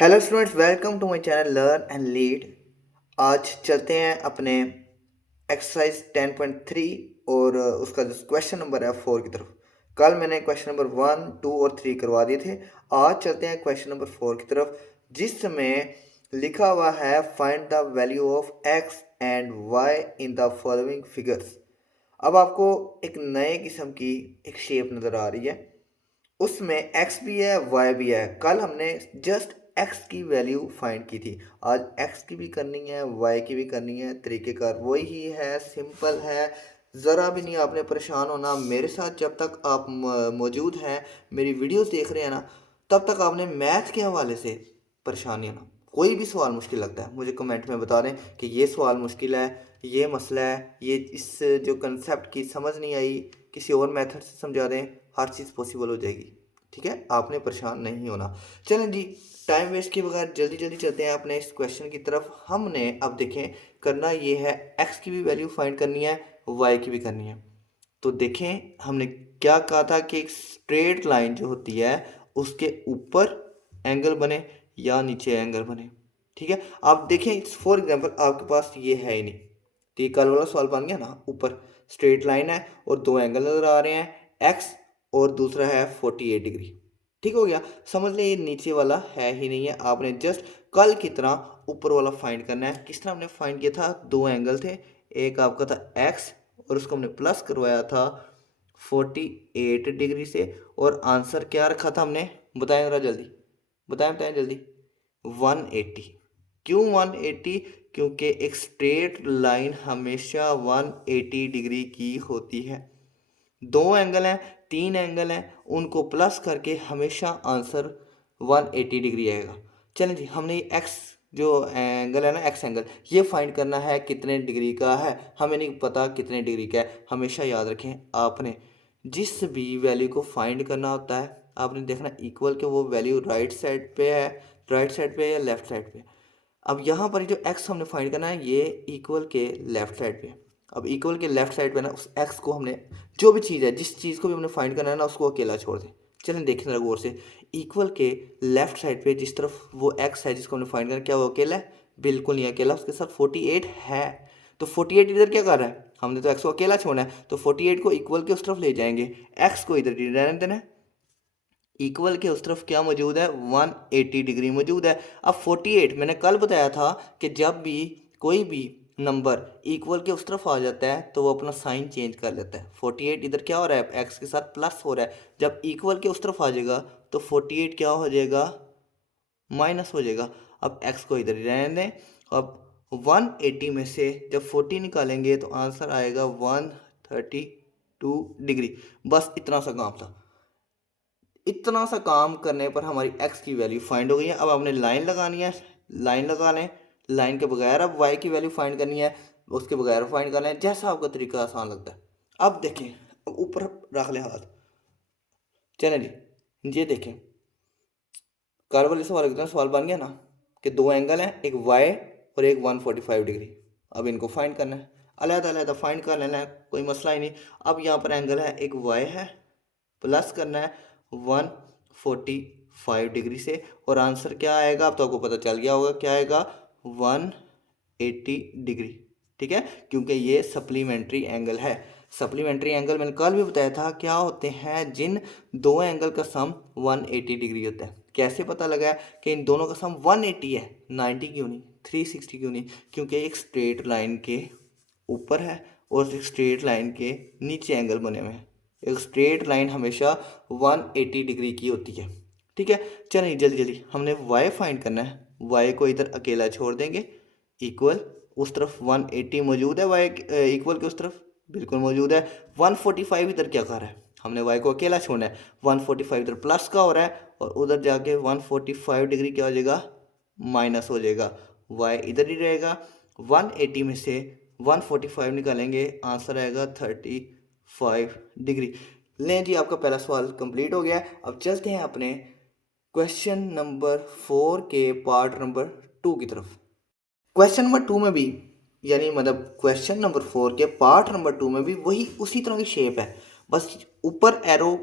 Hello students, welcome to my channel learn and lead. आज चलते हैं अपने एक्सरसाइज 10.3 और उसका जो क्वेश्चन नंबर है 4 की तरफ। कल मैंने क्वेश्चन नंबर 1, 2 और 3 करवा दिए थे। आज चलते हैं क्वेश्चन नंबर 4 की तरफ, जिसमें लिखा हुआ है find the value of X and Y in the following figures. अब आपको एक नए किस्म की एक शेप नज़र आ रही है, उसमें एक्स भी है वाई भी है। कल हमने जस्ट एक्स की वैल्यू फाइंड की थी, आज एक्स की भी करनी है वाई की भी करनी है। तरीक़ेकार वही है, सिंपल है, ज़रा भी नहीं आपने परेशान होना। मेरे साथ जब तक आप मौजूद हैं, मेरी वीडियोस देख रहे हैं ना, तब तक आपने मैथ के हवाले से परेशान नहीं होना। कोई भी सवाल मुश्किल लगता है मुझे कमेंट में बता दें कि ये सवाल मुश्किल है, ये मसला है, ये इस जो कंसेप्ट की समझ नहीं आई, किसी और मेथड से समझा दें, हर चीज़ पॉसिबल हो जाएगी। ठीक है, आपने परेशान नहीं होना। चलें जी, टाइम वेस्ट किए बगैर जल्दी जल्दी चलते हैं अपने इस क्वेश्चन की तरफ। हमने अब देखें करना ये है, एक्स की भी वैल्यू फाइंड करनी है, वाई की भी करनी है। तो देखें हमने क्या कहा था कि एक स्ट्रेट लाइन जो होती है उसके ऊपर एंगल बने या नीचे एंगल बने। ठीक है, आप देखें फॉर एग्जांपल आपके पास ये है ही नहीं, तो ये कल वाला सवाल बन गया ना। ऊपर स्ट्रेट लाइन है और दो एंगल नज़र आ रहे हैं, एक्स और दूसरा है 48 डिग्री। ठीक हो गया, समझ लें ये नीचे वाला है ही नहीं है। आपने जस्ट कल की तरह ऊपर वाला फाइंड करना है। किस तरह हमने फाइंड किया था, दो एंगल थे, एक आपका था एक्स और उसको हमने प्लस करवाया था 48 डिग्री से, और आंसर क्या रखा था हमने, बताएं जरा जल्दी, बताएं बताएं जल्दी। 180। क्यों 180? क्योंकि एक स्ट्रेट लाइन हमेशा 180 डिग्री की होती है। दो एंगल हैं, तीन एंगल हैं, उनको प्लस करके हमेशा आंसर 180 डिग्री आएगा। चलें जी, हमने ये एक्स जो एंगल है ना, एक्स एंगल, ये फाइंड करना है कितने डिग्री का है। हमें नहीं पता कितने डिग्री का है। हमेशा याद रखें, आपने जिस भी वैल्यू को फाइंड करना होता है, आपने देखना इक्वल के वो वैल्यू राइट साइड पे है, राइट साइड पे या लेफ्ट साइड पे। अब यहाँ पर जो एक्स हमने फाइंड करना है, ये इक्वल के लेफ्ट साइड पे। अब इक्वल के लेफ्ट साइड पे ना, उस एक्स को हमने, जो भी चीज़ है, जिस चीज़ को भी हमने फाइंड करना है ना, उसको अकेला छोड़ दें। चलें देखें जरा गौर से, इक्वल के लेफ्ट साइड पे जिस तरफ वो एक्स है जिसको हमने फाइंड करना है, क्या वो अकेला है? बिल्कुल नहीं अकेला, उसके साथ 48 है। तो 48 इधर क्या कर रहा है, हमने तो एक्स को अकेला छोड़ना है, तो 48 को इक्वल के उस तरफ ले जाएंगे, एक्स को इधर रहने देना है। इक्वल के उस तरफ क्या मौजूद है, 180 डिग्री मौजूद है। अब 48 मैंने कल बताया था कि जब भी कोई भी नंबर इक्वल के उस तरफ आ जाता है तो वो अपना साइन चेंज कर लेता है। 48 इधर क्या हो रहा है, एक्स के साथ प्लस हो रहा है, जब इक्वल के उस तरफ आ जाएगा तो 48 क्या हो जाएगा, माइनस हो जाएगा। अब एक्स को इधर ही रहने दें। अब 180 में से जब 40 निकालेंगे तो आंसर आएगा 132 डिग्री। बस इतना सा काम था। इतना सा काम करने पर हमारी एक्स की वैल्यू फाइंड हो गई है। अब आपने लाइन लगानी है, लाइन लगा लें। लाइन के बगैर अब वाई की वैल्यू फाइंड करनी है, उसके बगैर फाइंड करना है, जैसा आपका तरीका आसान लगता है। अब देखें, अब ऊपर रख लें हाथ। चलें जी, ये देखें, कार वाले सवाल कितना सवाल बन गया ना, कि दो एंगल हैं, एक वाई और एक 145 डिग्री। अब इनको फाइंड करना है, अलग अलग फाइंड कर लेना है, कोई मसला ही नहीं। अब यहाँ पर एंगल है, एक वाई है, प्लस करना है 145 डिग्री से, और आंसर क्या आएगा, अब तो आपको पता चल गया होगा क्या आएगा, 180 डिग्री। ठीक है, क्योंकि ये सप्लीमेंट्री एंगल है। सप्लीमेंट्री एंगल मैंने कल भी बताया था क्या होते हैं, जिन दो एंगल का सम 180 डिग्री होता है। कैसे पता लगा कि इन दोनों का सम 180 है, 90 क्यों नहीं, 360 क्यों नहीं? क्योंकि एक स्ट्रेट लाइन के ऊपर है और एक स्ट्रेट लाइन के नीचे एंगल बने हुए हैं। एक स्ट्रेट लाइन हमेशा 180 डिग्री की होती है। ठीक है, चलिए जल्दी जल्दी हमने y फाइंड करना है। y को इधर अकेला छोड़ देंगे, इक्वल उस तरफ 180 मौजूद है, y इक्वल के उस तरफ बिल्कुल मौजूद है। 145 इधर क्या कर रहा है, हमने y को अकेला छोड़ना है। 145 इधर प्लस का हो रहा है और उधर जाके 145 डिग्री क्या हो जाएगा, माइनस हो जाएगा। y इधर ही रहेगा। 180 में से 145 निकालेंगे, आंसर आएगा 35 डिग्री। लें जी, आपका पहला सवाल कंप्लीट हो गया। अब चलते हैं अपने क्वेश्चन नंबर 4 के पार्ट नंबर 2 की तरफ। क्वेश्चन नंबर 2 में भी, यानी मतलब क्वेश्चन नंबर 4 के पार्ट नंबर 2 में भी वही उसी तरह की शेप है, बस ऊपर एरो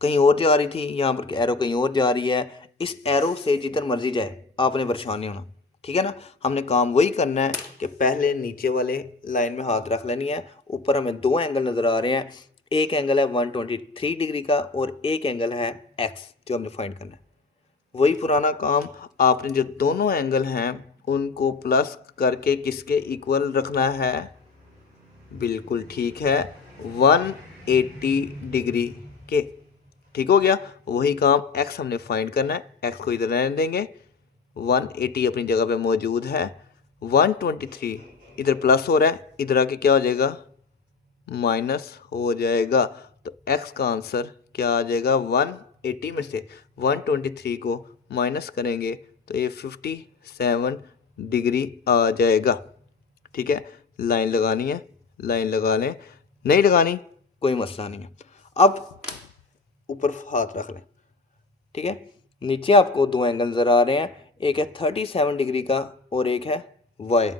कहीं और जा रही थी, यहाँ पर एरो कहीं और जा रही है, इस एरो से जिधर मर्जी जाए, आपने परेशान नहीं होना। ठीक है ना, हमने काम वही करना है कि पहले नीचे वाले लाइन में हाथ रख लेनी है। ऊपर हमें दो एंगल नज़र आ रहे हैं, एक एंगल है 123 डिग्री का और एक एंगल है एक्स, जो हमने फाइंड करना है। वही पुराना काम, आपने जो दोनों एंगल हैं उनको प्लस करके किसके इक्वल रखना है? बिल्कुल ठीक है, 180 डिग्री के। ठीक हो गया। वही काम एक्स हमने फाइंड करना है, एक्स को इधर रहने देंगे, 180 अपनी जगह पे मौजूद है, 123 इधर प्लस हो रहा है, इधर आके क्या हो जाएगा? माइनस हो जाएगा। तो एक्स का आंसर क्या आ जाएगा? 180 में से 123 को माइनस करेंगे तो ये 57 डिग्री आ जाएगा। ठीक है, लाइन लगानी है, लाइन लगा लें, नहीं लगानी कोई मसला नहीं है। अब ऊपर हाथ रख लें। ठीक है, नीचे आपको दो एंगल नज़र आ रहे हैं, एक है 37 डिग्री का और एक है वाई।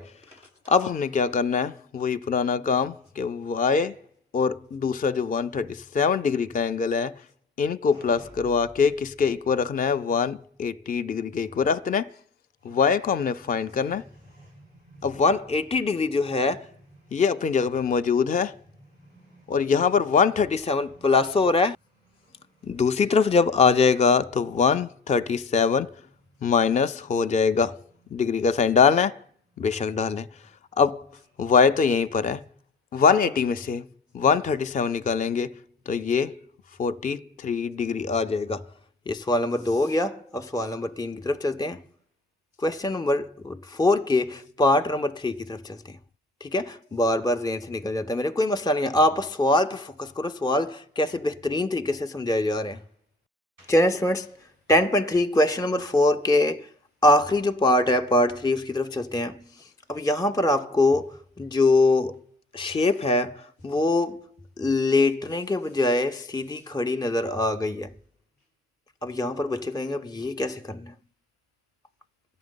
अब हमने क्या करना है? वही पुराना काम कि वाई और दूसरा जो 137 डिग्री का एंगल है, इनको प्लस करवा के किसके इक्वल रखना है? 180 डिग्री के इक्वल रख देना है। वाई को हमने फाइंड करना है। अब 180 डिग्री जो है ये अपनी जगह पे मौजूद है और यहाँ पर 137 प्लस हो रहा है, दूसरी तरफ जब आ जाएगा तो 137 माइनस हो जाएगा। डिग्री का साइन डालना है, बेशक डाल लें। अब y तो यहीं पर है, 180 में से 137 निकालेंगे तो ये 43 डिग्री आ जाएगा। ये सवाल नंबर 2 हो गया। अब सवाल नंबर 3 की तरफ चलते हैं। क्वेश्चन नंबर 4 के पार्ट नंबर 3 की तरफ चलते हैं। ठीक है, बार बार जेन से निकल जाता है मेरे, कोई मसला नहीं है, आप बस सवाल पर फोकस करो, सवाल कैसे बेहतरीन तरीके से समझाए जा रहे हैं। चलिए स्टूडेंट्स, 10.3 क्वेश्चन नंबर 4 के आखिरी जो पार्ट है, पार्ट 3, उसकी तरफ चलते हैं। अब यहाँ पर आपको जो शेप है वो लेटने के बजाय सीधी खड़ी नज़र आ गई है। अब यहाँ पर बच्चे कहेंगे अब ये कैसे करना है?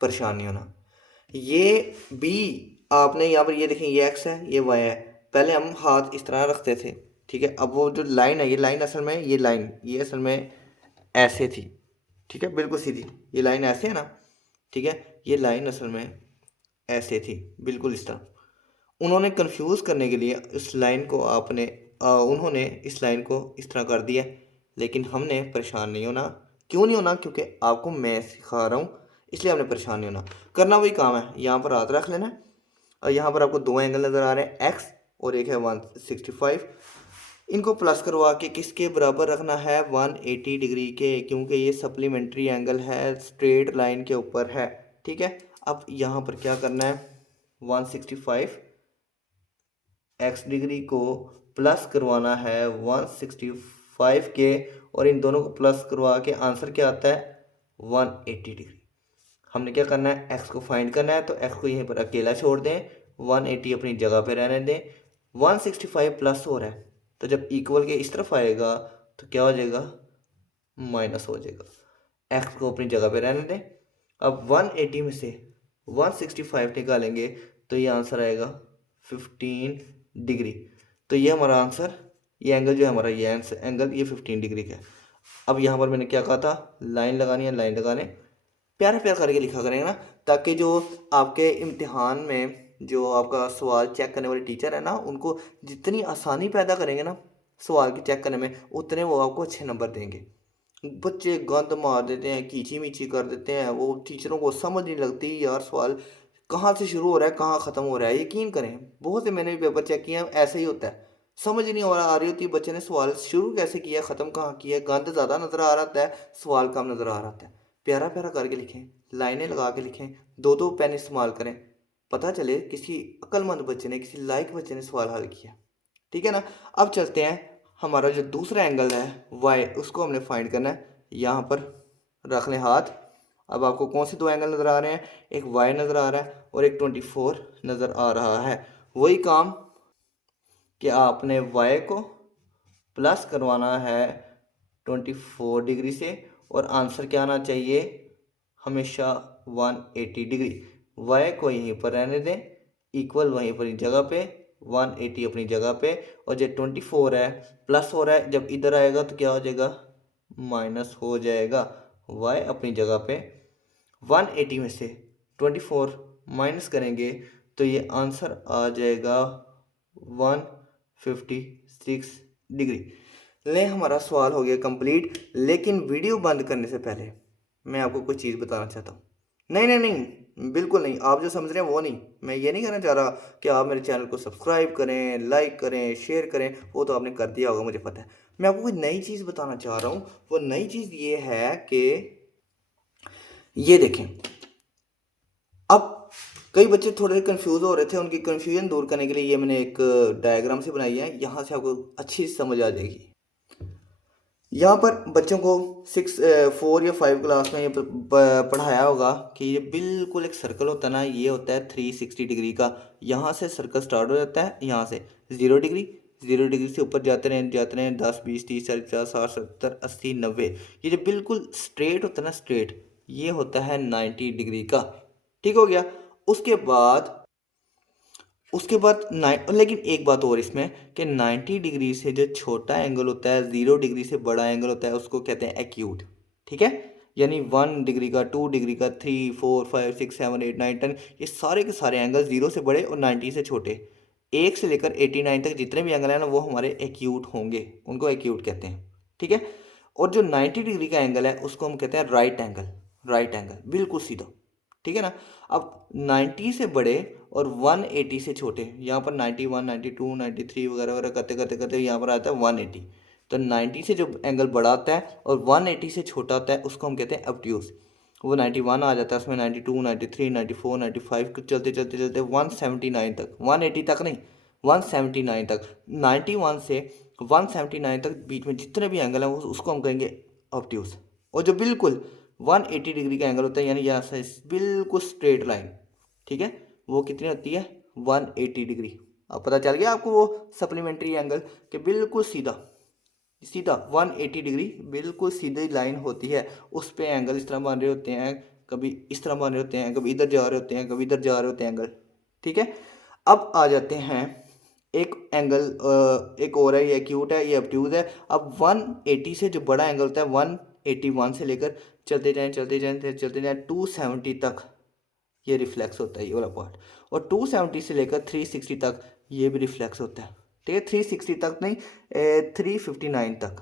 परेशान नहीं होना। ये बी, आपने यहाँ पर ये देखें, ये एक्स है, ये वाई है। पहले हम हाथ इस तरह रखते थे। ठीक है, अब वो जो लाइन है, ये लाइन असल में, ये लाइन ये असल में ऐसे थी। ठीक है, बिल्कुल सीधी, ये लाइन ऐसे है ना। ठीक है, ये लाइन असल में ऐसे थी, बिल्कुल इस तरह। उन्होंने कंफ्यूज करने के लिए इस लाइन को उन्होंने इस लाइन को इस तरह कर दिया, लेकिन हमने परेशान नहीं होना। क्यों नहीं होना? क्योंकि आपको मैं सिखा रहा हूँ, इसलिए हमने परेशान नहीं होना। करना वही काम है, यहाँ पर हाथ रख लेना है और यहाँ पर आपको दो एंगल नज़र आ रहे हैं, एक्स और एक है 165। इनको प्लस करवा के किसके बराबर रखना है? 180 डिग्री के, क्योंकि ये सप्लीमेंट्री एंगल है, स्ट्रेट लाइन के ऊपर है। ठीक है, अब यहाँ पर क्या करना है? 165 एक्स डिग्री को प्लस करवाना है 165 के, और इन दोनों को प्लस करवा के आंसर क्या आता है? 180 डिग्री। हमने क्या करना है? एक्स को फाइंड करना है, तो एक्स को यहीं पर अकेला छोड़ दें, 180 अपनी जगह पे रहने दें। 165 प्लस हो रहा है, तो जब इक्वल के इस तरफ आएगा तो क्या हो जाएगा? माइनस हो जाएगा। एक्स को अपनी जगह पे रहने दें। अब 180 में से 165 निकालेंगे तो ये आंसर आएगा 15 डिग्री। तो ये हमारा आंसर, ये एंगल जो है हमारा, ये एंगल ये 15 डिग्री का है। अब यहाँ पर मैंने क्या कहा था? लाइन लगानी है, लाइन लगा लें, प्यारा प्यार करके लिखा करेंगे ना, ताकि जो आपके इम्तिहान में जो आपका सवाल चेक करने वाले टीचर है ना, उनको जितनी आसानी पैदा करेंगे ना सवाल की चेक करने में, उतने वो आपको अच्छे नंबर देंगे। बच्चे गंद मार देते हैं, कीची मीची कर देते हैं, वो टीचरों को समझ नहीं लगती यार सवाल कहाँ से शुरू हो रहा है कहाँ ख़त्म हो रहा है। यकीन करें, बहुत से मैंने भी पेपर चेक किए हैं, ऐसे ही होता है, समझ ही नहीं आ रही होती बच्चे ने सवाल शुरू कैसे किया, ख़त्म कहाँ किया, गंद ज़्यादा नज़र आ रहा है, सवाल कम नज़र आ रहा है। प्यारा प्यारा करके लिखें, लाइनें लगा के लिखें, दो दो पेन इस्तेमाल करें, पता चले किसी अक्लमंद बच्चे ने, किसी लायक बच्चे ने सवाल हल किया। ठीक है ना। अब चलते हैं, हमारा जो दूसरा एंगल है वाई, उसको हमने फाइंड करना है। यहाँ पर रख लें हाथ। अब आपको कौन से दो एंगल नज़र आ रहे हैं? एक वाई नज़र आ रहा है और एक 24 नज़र आ रहा है। वही काम कि आपने वाई को प्लस करवाना है 24 डिग्री से, और आंसर क्या आना चाहिए? हमेशा 180 डिग्री। वाई को यहीं पर रहने दें, इक्वल वहीं पर जगह पे, 180 अपनी जगह पे, और जो 24 है प्लस हो रहा है, जब इधर आएगा तो क्या हो जाएगा? माइनस हो जाएगा। y अपनी जगह पे 180 में से 24 माइनस करेंगे तो ये आंसर आ जाएगा 156 डिग्री। ले हमारा सवाल हो गया कंप्लीट। लेकिन वीडियो बंद करने से पहले मैं आपको कुछ चीज़ बताना चाहता हूँ। नहीं नहीं नहीं, बिल्कुल नहीं, आप जो समझ रहे हैं वो नहीं। मैं ये नहीं कहना चाह रहा कि आप मेरे चैनल को सब्सक्राइब करें, लाइक करें, शेयर करें, वो तो आपने कर दिया होगा, मुझे पता है। मैं आपको कोई नई चीज़ बताना चाह रहा हूँ। वो नई चीज़ ये है कि ये देखें, अब कई बच्चे थोड़े कंफ्यूज हो रहे थे, उनकी कंफ्यूजन दूर करने के लिए ये मैंने एक डायग्राम से बनाई है, यहाँ से आपको अच्छी समझ आ जाएगी। यहाँ पर बच्चों को 4 या 5 क्लास में ये पढ़ाया होगा कि ये बिल्कुल एक सर्कल होता है ना, ये होता है 360 डिग्री का। यहाँ से सर्कल स्टार्ट हो जाता है, यहाँ से 0 डिग्री, 0 डिग्री से ऊपर जाते रहें 10 20 30 40 50 60 70 80 90। ये जो बिल्कुल स्ट्रेट होता है ना, स्ट्रेट, ये होता है 90 डिग्री का। ठीक हो गया। उसके बाद लेकिन एक बात और इसमें कि 90 डिग्री से जो छोटा एंगल होता है, 0 डिग्री से बड़ा एंगल होता है, उसको कहते हैं एक्यूट। ठीक है, यानी 1 डिग्री का, 2 डिग्री का, 3 4 5 6 7 8 9 10, ये सारे के सारे एंगल 0 से बड़े और 90 से छोटे, 1 से लेकर 89 तक जितने भी एंगल हैं ना, वो हमारे एक्यूट होंगे, उनको एक्यूट कहते हैं। ठीक है। और जो 90 डिग्री का एंगल है उसको हम कहते हैं राइट एंगल। राइट एंगल बिल्कुल सीधा। ठीक है ना। अब 90 से बड़े और 180 से छोटे, यहाँ पर 91 92 93 वगैरह वगैरह करते करते करते यहाँ पर आता है 180। तो 90 से जो एंगल बड़ा आता है और 180 से छोटा होता है उसको हम कहते हैं ऑब्ट्यूज। वो 91 आ जाता है, उसमें 92 93 94 95 चलते चलते चलते 179 तक, 180 तक नहीं, 179 तक। 91 से 179 तक बीच में जितने भी एंगल हैं उसको हम कहेंगे ऑब्ट्यूज। और जो बिल्कुल 180 डिग्री का एंगल होता है, यानी यहाँ से बिल्कुल स्ट्रेट लाइन, ठीक है, वो कितनी होती है 180 डिग्री। अब पता चल गया आपको वो सप्लीमेंट्री एंगल कि बिल्कुल सीधा सीधा 180 डिग्री बिल्कुल सीधी लाइन होती है। उस पे एंगल इस तरह बन रहे होते हैं, कभी इस तरह बन रहे होते हैं, कभी इधर जा रहे होते हैं, कभी इधर जा रहे होते हैं एंगल। ठीक है। अब आ जाते हैं एक एंगल, एक और है, ये एक्यूट है, ये ऑब्ट्यूज है। अब 180 से जो बड़ा एंगल होता है 181 से लेकर चलते जाएं चलते जाएं चलते जाएं 270 तक, ये रिफ्लेक्स होता है ये वाला पार्ट। और 270 से लेकर 360 तक ये भी रिफ्लेक्स होता है। ठीक है, 360 तक नहीं, 359 तक,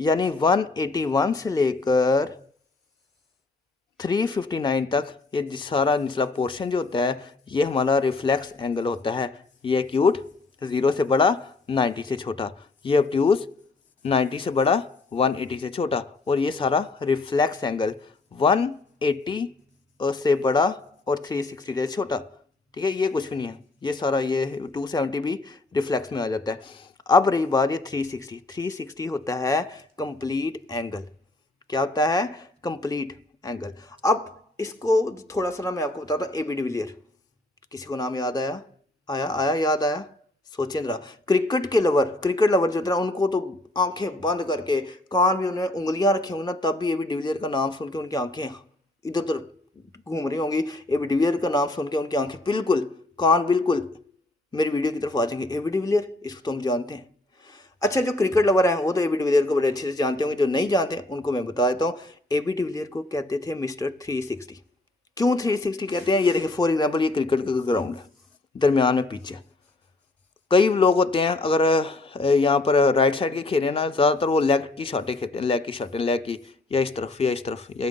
यानी 181 से लेकर 359 तक ये सारा निचला पोर्शन जो होता है ये हमारा रिफ्लेक्स एंगल होता है। ये एक्यूट 0 से बड़ा 90 से छोटा, ये ऑब्ट्यूज 90 से बड़ा 180 से छोटा, और ये सारा रिफ्लेक्स एंगल 180 से बड़ा और 360 से छोटा। ठीक है, ये कुछ भी नहीं है, ये सारा ये 270 भी रिफ्लेक्स में आ जाता है। अब रही बात ये 360 होता है कंप्लीट एंगल। क्या होता है? Complete angle. अब इसको थोड़ा सा ना मैं आपको बताता हूँ, एबी डिविलियर, किसी को नाम याद आया? आया याद आया? सोचें जरा। क्रिकेट लवर जो होते हैं उनको तो आंखें बंद करके, कान भी उन्हें उंगलियां रखी होंगी ना, तब भी एबी डिविलियर का नाम सुन के उनकी आंखें इधर उधर घूम रही होंगी। एबी डिविलियर का नाम सुन के उनकी आंखें बिल्कुल, कान बिल्कुल मेरी वीडियो की तरफ आ जाएंगे। एबी डिविलियर, इसको तो हम जानते हैं। अच्छा, जो क्रिकेट लवर हैं वो तो एबी डिविलियर को बड़े अच्छे से जानते होंगे, जो नहीं जानते उनको मैं बता देता हूँ। एबी डिविलियर को कहते थे मिस्टर 360। क्यों 360 कहते हैं? ये देखिए, फॉर एग्जांपल ये क्रिकेट का ग्राउंड है, दरमियान में पिच है। कई लोग होते हैं, अगर यहाँ पर राइट साइड के खेले ना, ज़्यादातर वो लेग की शॉटें खेलते हैं, लेग की, या इस तरफ या इस तरफ या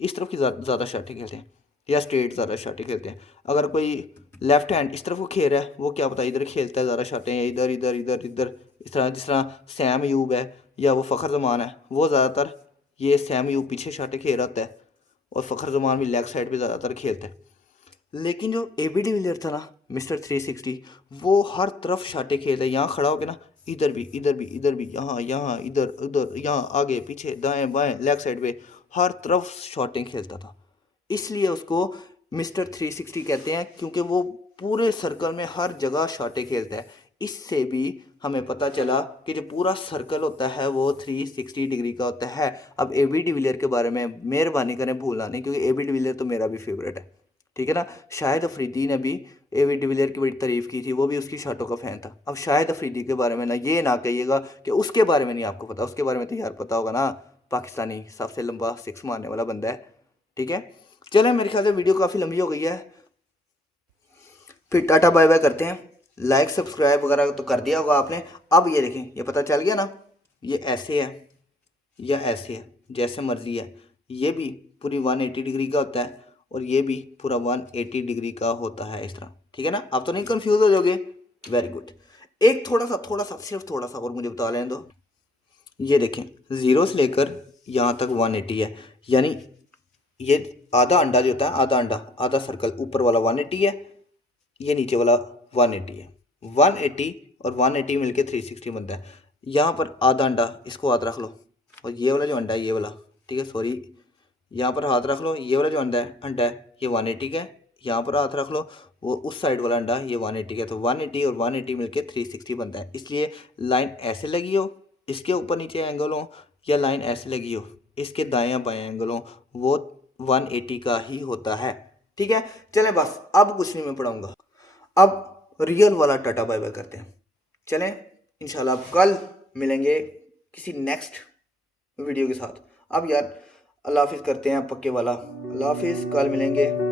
इस तरफ की ज़्यादा शॉटें खेलते हैं, या स्ट्रेट ज़्यादा शॉटें खेलते हैं। अगर कोई लेफ्ट हैंड इस तरफ को खेल रहा है, वो क्या पता इधर खेलता है ज़्यादा शॉटें, या इधर इधर इधर इधर इस तरह। जिस तरह सैम यूब है या वो फ़खर जमान है, वो ज़्यादातर ये सैम यूब पीछे शॉटें खेल रहा होता है, और फ़खर जमान भी लेग साइड पर ज़्यादातर खेलता है। लेकिन जो एबी डिविलियर था ना, मिस्टर 360, वो हर तरफ शाटे खेलता है। यहाँ खड़ा हो के ना, इधर भी इधर भी इधर भी, यहाँ यहाँ इधर उधर, यहाँ आगे पीछे दाएं बाएं लेग साइड पे, हर तरफ शॉटिंग खेलता था। इसलिए उसको मिस्टर 360 कहते हैं, क्योंकि वो पूरे सर्कल में हर जगह शॉटें खेलता है। इससे भी हमें पता चला कि जो पूरा सर्कल होता है वो 360 डिग्री का होता है। अब एबी डिविलियर के बारे में मेहरबानी करें भूलना नहीं, क्योंकि एबी डिविलियर तो मेरा भी फेवरेट है। ठीक है ना। शाहिद अफरीदी ने भी एबी डिविलियर की बड़ी तारीफ की थी, वो भी उसकी शॉटों का फैन था। अब शाहिद अफरीदी के बारे में ना ये ना कहिएगा कि उसके बारे में नहीं आपको पता, उसके बारे में तो यार पता होगा ना। पाकिस्तानी सबसे लंबा 6 मारने वाला बंदा है। ठीक है, चलें मेरे ख्याल से वीडियो काफ़ी लंबी हो गई है, फिर टाटा बाय बाय करते हैं। लाइक सब्सक्राइब वगैरह तो कर दिया होगा आपने। अब ये देखें, ये पता चल गया ना, ये ऐसे है या ऐसे है, जैसे मर्जी है। ये भी पूरी 180 डिग्री का होता है और ये भी पूरा 180 डिग्री का होता है, इस तरह। ठीक है ना, आप तो नहीं कंफ्यूज हो जाओगे। Very good. एक थोड़ा सा सिर्फ थोड़ा सा और मुझे बता लें दो। ये देखें, जीरो से लेकर यहाँ तक 180 है, यानी ये आधा अंडा जो होता है, आधा अंडा आधा सर्कल, ऊपर वाला 180 है, ये नीचे वाला 180 है। 180 और 180 मिलके 360 बनता है। यहाँ पर आधा अंडा, इसको हाथ रख लो, और ये वाला जो अंडा है, ये वाला, ठीक है, सॉरी, यहाँ पर हाथ रख लो, ये वाला जो अंडा है ये 180 का है। यहाँ पर हाथ रख लो, वो उस साइड वाला अंडा ये 180 का है। तो 180 और 180 मिलके 360 बनता है। इसलिए लाइन ऐसे लगी हो, इसके ऊपर नीचे एंगल हो, या लाइन ऐसे लगी हो, इसके दायां बायां एंगल हो, वो 180 का ही होता है। ठीक है, चलें बस, अब कुछ नहीं मैं पढ़ाऊँगा। अब रियल वाला टाटा बाय बाय करते हैं। चलें, इंशाल्लाह अब कल मिलेंगे किसी नेक्स्ट वीडियो के साथ। अब यार अल्लाह हाफिज़ करते हैं पक्के वाला। अल्लाह हाफिज़, कल मिलेंगे।